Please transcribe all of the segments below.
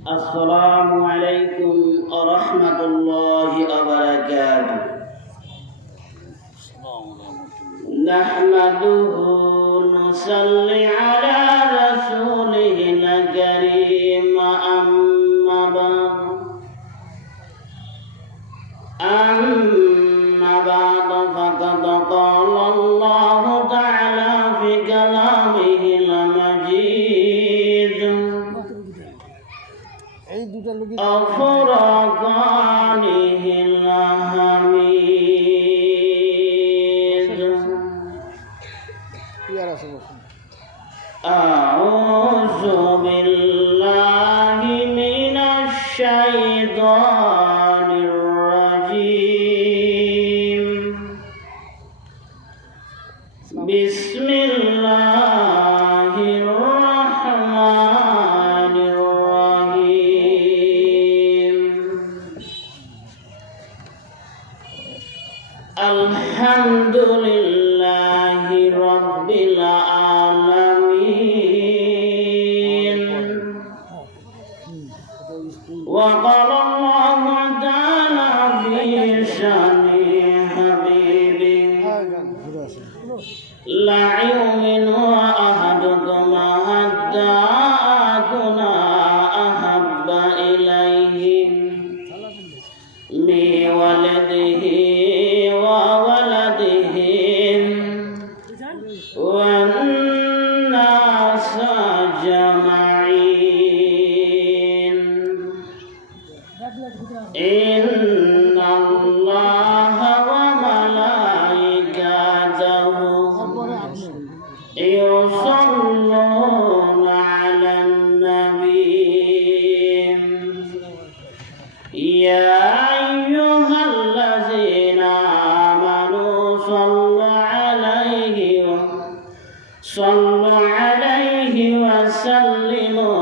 السلام عليكم ورحمة الله وبركاته. نحمده ونصلي على رسوله الكريم. أما بعد فقد قال الله تعالى في كلامه المجيد وفرقانه الحميد. أعوذ بالله من الشيطان الرجيم. بسم الله الرحمن الرحيم. الحمد لله رب العالمين. وقال الله تعالى في شأن حبيبه لا يؤمن أحدكم حتى أكون أحب إليه من ولده وولده والناس أجمعين. إن الله وملائكته يصلون على النبي. يا أيها الذين آمنوا صلوا عليه وسلموا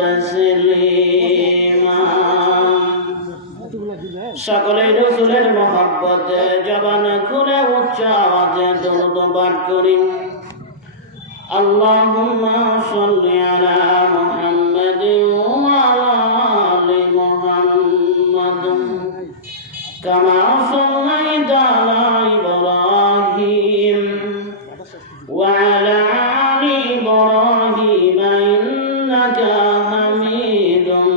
تسليما. সকলেই রাসূলের মহব্বতে জবান খুলে উচ্চ আওয়াজে দরুদ পাঠ করি। আল্লাহুম্মা সাল্লি আলা মুহাম্মাদিন ওয়া আলা আলি মুহাম্মাদ কামা সাল্লাইতা আলা ইব্রাহিম ওয়া আলা আলি ইব্রাহিম ইন্নাকা হামিদুম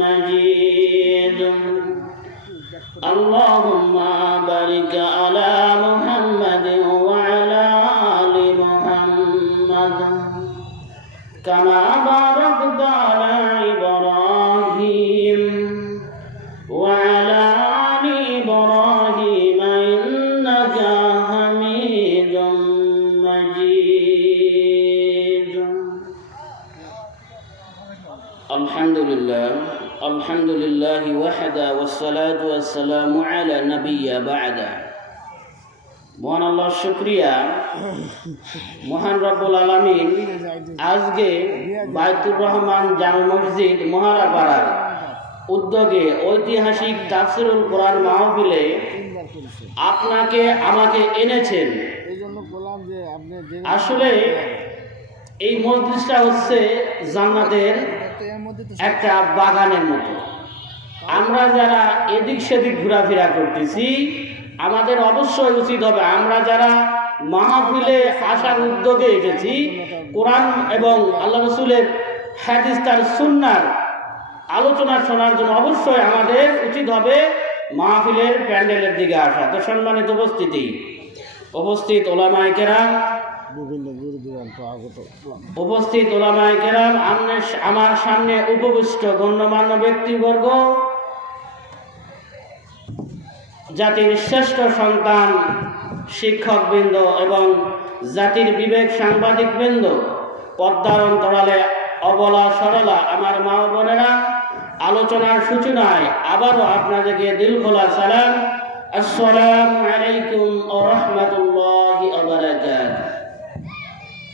মাজিদ. আল্লাহুম্মা বারিক আলা মুহাম্মাদিন ওয়া আলা আলি মুহাম্মাদ কামা বারাকতা আলা ইব্রাহিম ওয়া আলা আলি ইব্রাহিম ইন্নাকা হামিদুম মাজিদ. আলহামদুলিল্লাহ ওয়াহদা ওয়াসসালাতু ওয়াসসালামু আলা নাবিয়্যা বা'দা. মহান আল্লাহর শুকরিয়া, মহান রব্বুল আলামিন আজকে বাইতুর রহমান জামে মসজিদ মহারাপাড়ার উদ্যোগে ঐতিহাসিক তাফসীরুল কোরআন মাহফিলে আপনাকে আমাকে এনেছেন। আসলে এই মজলিসটা হচ্ছে জান্নাতের একটা বাগানের মতো। আমরা যারা এদিক সেদিক ঘোরাফেরা করতেছি, আমাদের অবশ্যই উচিত হবে আমরা যারা মাহফিলে আসার উদ্যোগে এসেছি, কোরআন এবং আল্লাহ রাসূলের হাদিস তার সুন্নাহর আলোচনা শোনার জন্য অবশ্যই আমাদের উচিত হবে মাহফিলের প্যান্ডেলের দিকে আসা। তো সম্মানিত উপস্থিত ওলামায়ে কেরাম, আমার সামনে উপবিষ্ট গণ্যমান্য ব্যক্তিবর্গ, জাতির শ্রেষ্ঠ সন্তান শিক্ষকবৃন্দ এবং জাতির বিবেক সাংবাদিকবৃন্দ, পর্দার অন্তরালে অবলা সরলা আমার মা বোনেরা, আলোচনার সূচনায় আবারও আপনাদেরকে দিল খোলা সালাম। আসসালামু আলাইকুম ওয়া রাহমাতুল্লাহি ওয়া বারাকাতুহু।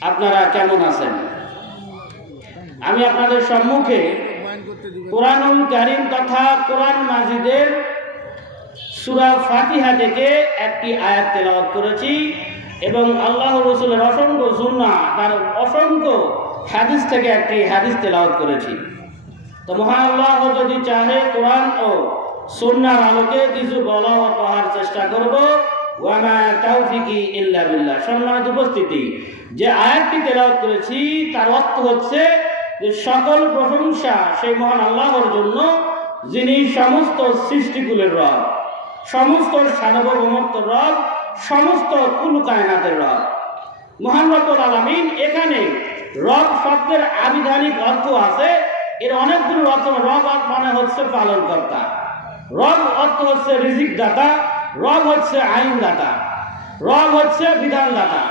আপনারা কেমন আছেন? আমি আপনাদের সম্মুখে কোরআনুল কারীম তথা কোরআন মাজিদের সূরা ফাতিহা থেকে একটি আয়াত তেলাওয়াত করেছি এবং আল্লাহ রাসূলের অসংখ্য সুন্নাহ তার অসংখ্য হাদিস থেকে একটি হাদিস তেলাওয়াত করেছি। তো মহান আল্লাহ যদি চাহে কোরআন ও সুন্নাহর আলোকে কিছু বলা ও কহার চেষ্টা করব। ওয়া মা তাওফিকি ইল্লা বিল্লাহ। সম্মানিত উপস্থিতি, যে আয়াতটি তেলাওয়াত করেছি তার অর্থ হচ্ছে যে সকল প্রশংসা সেই মহান আল্লাহর জন্য, যিনি সমস্ত সৃষ্টিকুলের রব, সমস্ত সার্বভৌমত্ব রব, সমস্ত কুল কায়নাতের রব। মহান রব্বুল আলামিন, এখানে রব শব্দের আবিধানিক অর্থ আছে, এর অনেকগুলো অর্থ। রব মানে হচ্ছে পালন কর্তা, রব অর্থ হচ্ছে রিজিক দাতা, রব হচ্ছে আইন দাতা, রব হচ্ছে বিধান দাতা।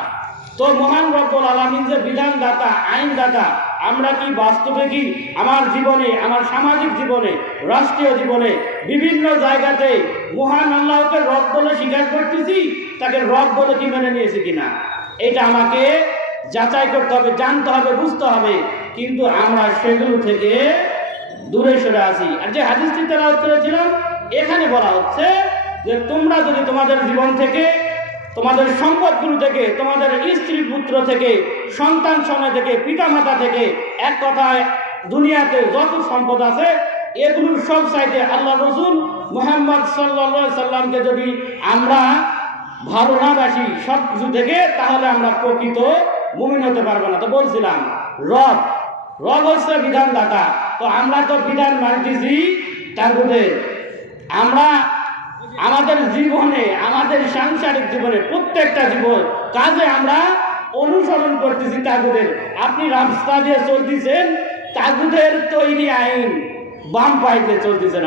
তো মহান রব্বুল আলামিন যে বিধান দাতা, আইন দাতা, আমরা কি বাস্তবে কি আমার জীবনে, আমার সামাজিক জীবনে, রাষ্ট্রীয় জীবনে বিভিন্ন জায়গাতে মহান আল্লাহকে রব বলে স্বীকার করতেছি, তাকে রব বলে কি মেনে নিয়েছি কিনা, এটা আমাকে যাচাই করতে হবে, জানতে হবে, বুঝতে হবে। কিন্তু আমরা সেগুলো থেকে দূরে সরে আসি। আর যে হাদিসটি তেলাওয়াত করেছিলাম, এখানে বলা হচ্ছে যে তোমরা যদি তোমাদের জীবন থেকে, তোমাদের সম্পদগুলো থেকে, তোমাদের স্ত্রী পুত্র থেকে, সন্তান সনে থেকে, পিতামাতা থেকে, এক কথায় দুনিয়াতে যত সম্পদ আছে এগুলোর সব চাইতে আল্লাহ রসুল মুহাম্মদ সাল্লাল্লাহু আলাইহি সাল্লামকে যদি আমরা ভালো না বাসি সব কিছু থেকে, তাহলে আমরা প্রকৃত মুমিন হতে পারবো না। তো বলছিলাম রব, রব হচ্ছে বিধানদাতা। তো আমরা তো বিধান মানতেছি তাগুদের। আমরা আমাদের জীবনে, আমাদের সাংসারিক জীবনে, প্রত্যেকটা জীবন কাজে আমরা অনুসরণ করতেছি তাগুদের। আপনি রাস্তা দিয়ে চলতেছেন, তাগুদের তৈরি আইন বাম পাইতে চলতেছেন।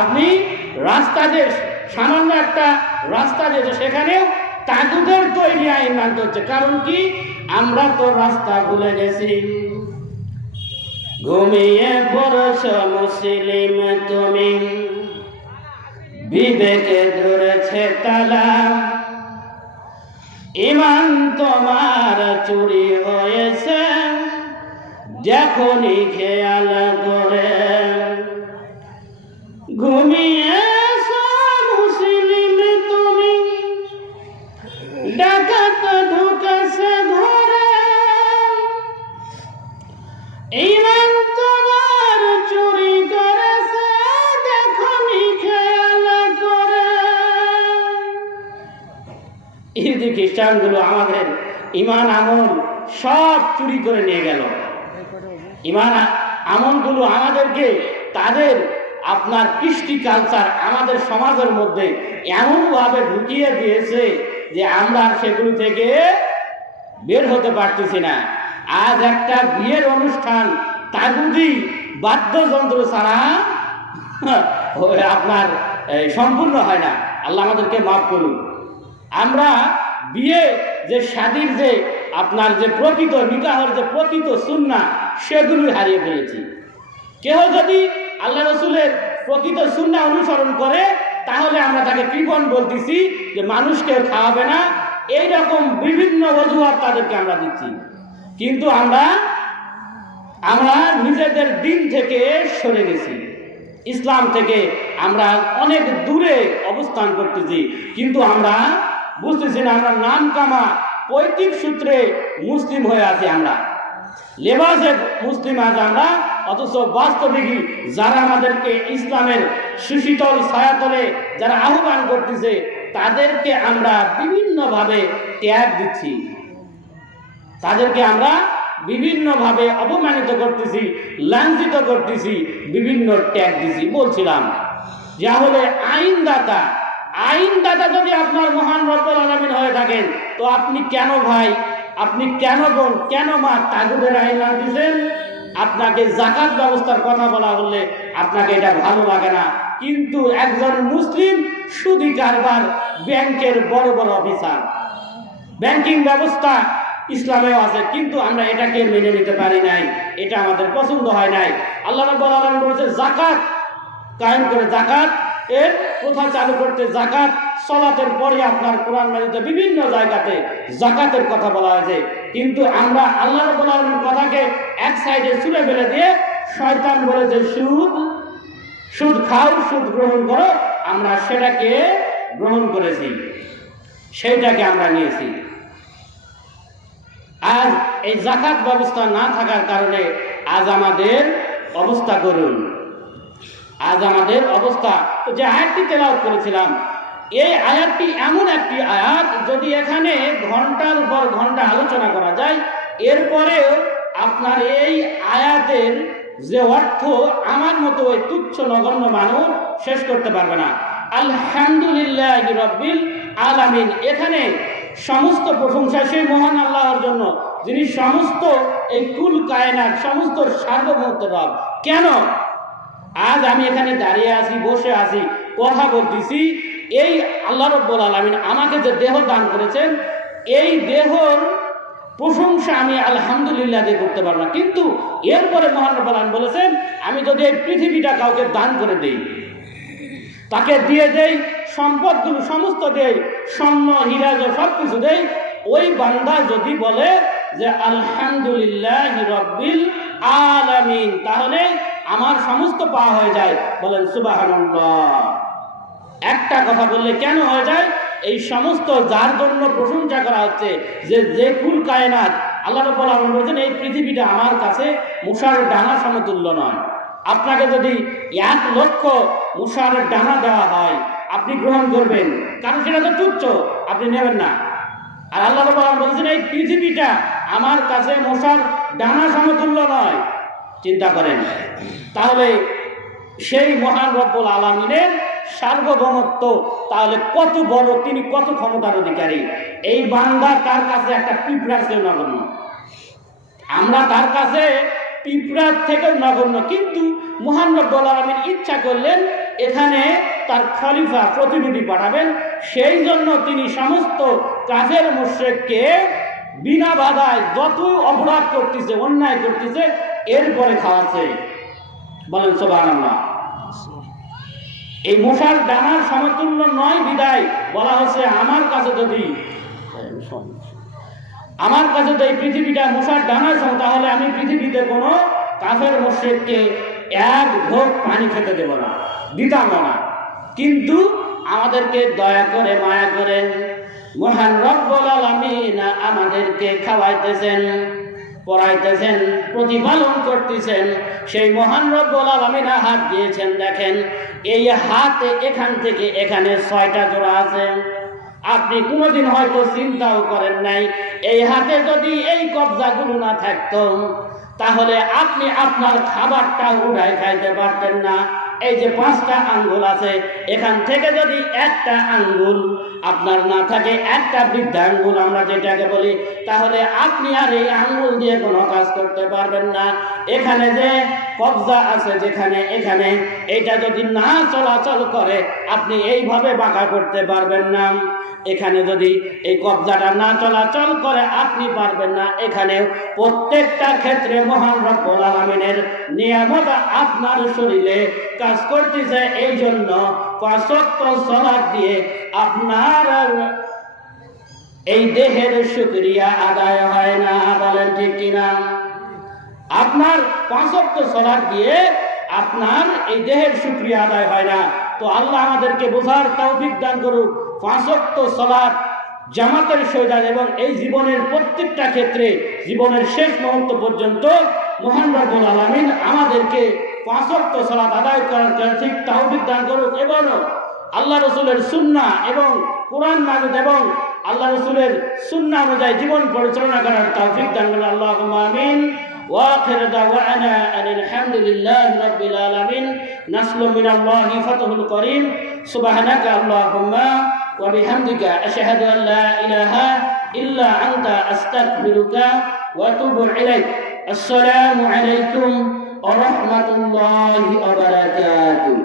আপনি রাস্তা দিয়ে, সামান্য একটা রাস্তা যেটা, সেখানেও তাগুদের তৈরি আইন মানতে হচ্ছে। কারণ কি, আমরা তো রাস্তা ভুলে গেছি। ঘুমিয়ে পড়ছ মুসলিম তুমি, বিবেকে ধরেছে তালা, ইমান তোমার চুরি হয়েছে, যখনই খেয়াল করে। ঘুমিয়ে মুসলিম তুমি, ডাকাত ঢুকেছে ঘরে, ইমান তোমার চুরি করেছে, যখনই খেয়াল করে। ইহুদি খ্রিস্টানগুলো আমাদের ইমান আমল সব চুরি করে নিয়ে গেল। ইমান আমলগুলো আমাদেরকে তাদের আপনার কৃষ্টি কালচার আমাদের সমাজের মধ্যে এমনভাবে ঢুকিয়ে দিয়েছে যে আমরা সেগুলো থেকে বের হতে পারতেছি না। আজ একটা বিয়ের অনুষ্ঠান তাগুদি বাদ্যযন্ত্র ছাড়া আপনার সম্পূর্ণ হয় না। আল্লাহ আমাদেরকে মাফ করুন। আমরা বিয়ে যে শাদীর যে আপনার যে প্রকৃত নিকাহের যে প্রকৃত সুন্নাহ, সেগুলোই হারিয়ে ফেলেছি। কেউ যদি আল্লাহ রসুলের প্রকৃত সুন্নাহ অনুসরণ করে, তাহলে আমরা তাকে কৃপণ বলতেছি যে মানুষকে খাওয়াবে না, এইরকম বিভিন্ন অজুহাত তাদেরকে আমরা দিচ্ছি। কিন্তু আমরা নিজেদের দিন থেকে সরে গেছি, ইসলাম থেকে আমরা অনেক দূরে অবস্থান করতেছি। কিন্তু আমরা বুঝতেছি না, আমরা নাম কামা পৈতৃক সূত্রে মুসলিম হয়ে আছি। আমরা লেবাসে মুসলিম আজ আমরা, অথচ বাস্তবিকই যারা আমাদেরকে ইসলামের সুশীতল ছায়াতলে যারা আহ্বান করতেছে, তাদেরকে আমরা বিভিন্নভাবে ত্যাগ দিচ্ছি, তাদেরকে আমরা বিভিন্নভাবে অপমানিত করতেছি, লাঞ্ছিত করতেছি, বিভিন্ন ট্যাগ দিচ্ছি। বলছিলাম যা হলে আইনদাতা, আইনদাতা যদি আপনার মহান রব্বুল আলামিন হয়ে থাকেন, তো আপনি কেন ভাই, আপনি কেন বোন, কেন মা তাগুদের আইন আনতেছেন? আপনাকে যাকাত ব্যবস্থার কথা বলা হলে আপনাকে এটা ভালো লাগে না। কিন্তু একজন মুসলিম সুদী কারবার, ব্যাংকের বড় বড় অফিসার, ব্যাংকিং ব্যবস্থা ইসলামেও আছে, কিন্তু আমরা এটাকে মেনে নিতে পারি নাই, এটা আমাদের পছন্দ হয় নাই। আল্লাহ রাব্বুল আলামিন বলেছে যাকাত কায়েম করে, যাকাত এর প্রথা চালু করতে, যাকাত সালাতের পরে আপনার কোরআন মাজিদে বিভিন্ন জায়গাতে যাকাতের কথা বলা হয়েছে। কিন্তু আমরা আল্লাহ রাব্বুল আলামিনের কথাকে এক সাইডে ছুঁড়ে ফেলে দিয়ে শয়তান বলেছে সুদ খাও, সুদ গ্রহণ করো, আমরা সেটাকে গ্রহণ করেছি, সেইটাকে আমরা নিয়েছি। আজ এই যাকাত ব্যবস্থা না থাকার কারণে আজ আমাদের অবস্থা করুন। আজ আমাদের অবস্থা, তো যে আয়াতটি তেলাওয়াত করেছিলাম, এই আয়াতটি এমন একটি আয়াত, যদি এখানে ঘন্টার পর ঘন্টা আলোচনা করা যায়, এরপরেও আপনার এই আয়াতের যে অর্থ আমার মতো ওই তুচ্ছ নগণ্য মানুষ শেষ করতে পারবে না। আলহামদুলিল্লাহি রাব্বিল আলামিন, এখানে সমস্ত প্রশংসা সেই মহান আল্লাহর জন্য, যিনি সমস্ত এই কুল কায়নাত, সমস্ত সার্বভৌমত্বের রব। কেন আজ আমি এখানে দাঁড়িয়ে আছি, বসে আছি, কথা বলতেছি? এই আল্লাহ রাব্বুল আলামিন আমাকে যে দেহ দান করেছেন, এই দেহর প্রশংসা আমি আলহামদুলিল্লাহ দিয়ে করতে পারবো না। কিন্তু এরপরে মহান রব্বুল আলামিন বলেছেন, আমি যদি এই পৃথিবীটা কাউকে দান করে দেই, তাকে দিয়ে দেই, সম্পদগুলো সমস্ত দেই, স্বর্ণ হীরা সব কিছু দেই, ওই বান্দা যদি বলে যে আলহামদুলিল্লাহি রাব্বিল আলামিন, তাহলে আমার সমস্ত পাওয়া হয়ে যায়। বলেন সুবহানাল্লাহ। একটা কথা বললে কেন হয়ে যায়? এই সমস্ত যার জন্য প্রশংসা করা হচ্ছে, যে কুল কায়নাত, আল্লাহ রাব্বুল আলামিন বলেছেন এই পৃথিবীটা আমার কাছে মূষার ডানা সমতুল্য নয়। আপনাকে যদি 1 লক্ষ মূষার ডানা দেওয়া হয়, আপনি গ্রহণ করবেন? কারণ সেটা তো তুচ্ছ, আপনি নেবেন না। আর আল্লাহ রাব্বুল আলামিন বলেছেন এই পৃথিবীটা আমার কাছে মূষার ডানা সমতুল্য নয়। চিন্তা করেন, তাহলে সেই মহান রব্বুল আলামিনের সার্বভৌমত্ব তাহলে কত বড়, তিনি কত ক্ষমতার অধিকারী। এই বান্দা তার কাছে একটা পিঁপড়ার চেয়ে নগণ্য, আমরা তার কাছে পিঁপড়ার থেকেও নগণ্য। কিন্তু মহান রব্বুল আলামিন ইচ্ছা করলেন এখানে তার খলিফা, প্রতিনিধি পাঠাবেন, সেই জন্য তিনি সমস্ত কাফের মুশরিককে বিনা বাধায় যত অপরাধ করতেছে, অন্যায় করতেছে, এরপরে খাওয়াচ্ছে। বলেন সুবহানাল্লাহ। এই মশার ডানার সমতুল্য নয় বিদায় বলা হচ্ছে আমার কাছে যদি এই পৃথিবীটা মশার ডানার সম, তাহলে আমি পৃথিবীতে কোনো কাফের মুশরিককে 1 ঘোট পানি খেতে দেব না, দিতাম না। কিন্তু আমাদেরকে দয়া করে, মায়া করে মহান রব্বুল আলামিন আমাদেরকে খাওয়াইতেছেন, পড়াইতেছেন, প্রতিপালন করতেছেন। সেই মহান রব্বুল আলামিন হাত দিয়েছেন, দেখেন এই হাতে এখান থেকে এখানে 6টা জোড়া আছে। আপনি কোনোদিন হয়তো চিন্তাও করেন নাই, এই হাতে যদি এই কবজাগুলো না থাকতো, তাহলে আপনি আপনার খাবারটা উঠায় খাইতে পারতেন না। এই যে 5টা আঙ্গুল আছে, এখান থেকে যদি একটা আঙ্গুল আপনার না থাকে, একটা বৃদ্ধা আঙ্গুল আমরা যেটাকে বলি, তাহলে আপনি আর এই আঙ্গুল দিয়ে কোনো কাজ করতে পারবেন না। এখানে যে কবজা আছে, যেখানে এখানে, এটা যদি না চলাচল করে, আপনি এইভাবে বাঁকা করতে পারবেন না। এখানে যদি এই কবজাটা না চলাচল করে, আপনি পারবেন না। এখানে প্রত্যেকটা ক্ষেত্রে মহান রব্বুল আলামিনের নিয়ামত আপনার শরীরে কাজ করতেছে। এই জন্য 5 ওয়াক্ত সালাত দিয়ে আপনার এই দেহের শুকরিয়া আদায় হয় না। বলেন ঠিক কিনা? আপনার 5 ওয়াক্ত সালাত দিয়ে আপনার এই দেহের শুকরিয়া আদায় হয় না। তো আল্লাহ আমাদেরকে বোঝার তৌফিক দান করুক। 5 ওয়াক্ত সালাত জামাতের সহিত, এবং এই জীবনের প্রত্যেকটা ক্ষেত্রে, জীবনের শেষ মুহূর্ত পর্যন্ত মহান রব্বুল আলামিন আমাদেরকে 5 ওয়াক্ত সালাত আদায় করার ঠিক তৌফিক দান করুক, এবং আল্লাহ রাসূলের সুন্নাহ এবং কোরআন মাজিদ এবং আল্লাহ রাসূলের সুন্নাহ অনুযায়ী জীবন পরিচালনা করার তৌফিক দান করুন। আল্লাহুম্মা আমিন। وآخر دعوانا أن الحمد لله رب العالمين. نصر من الله فتح القريب. سبحانك اللهم وبحمدك أشهد أن لا إله إلا أنت أستغفرك وأتوب إليك. السلام عليكم ورحمة الله وبركاته.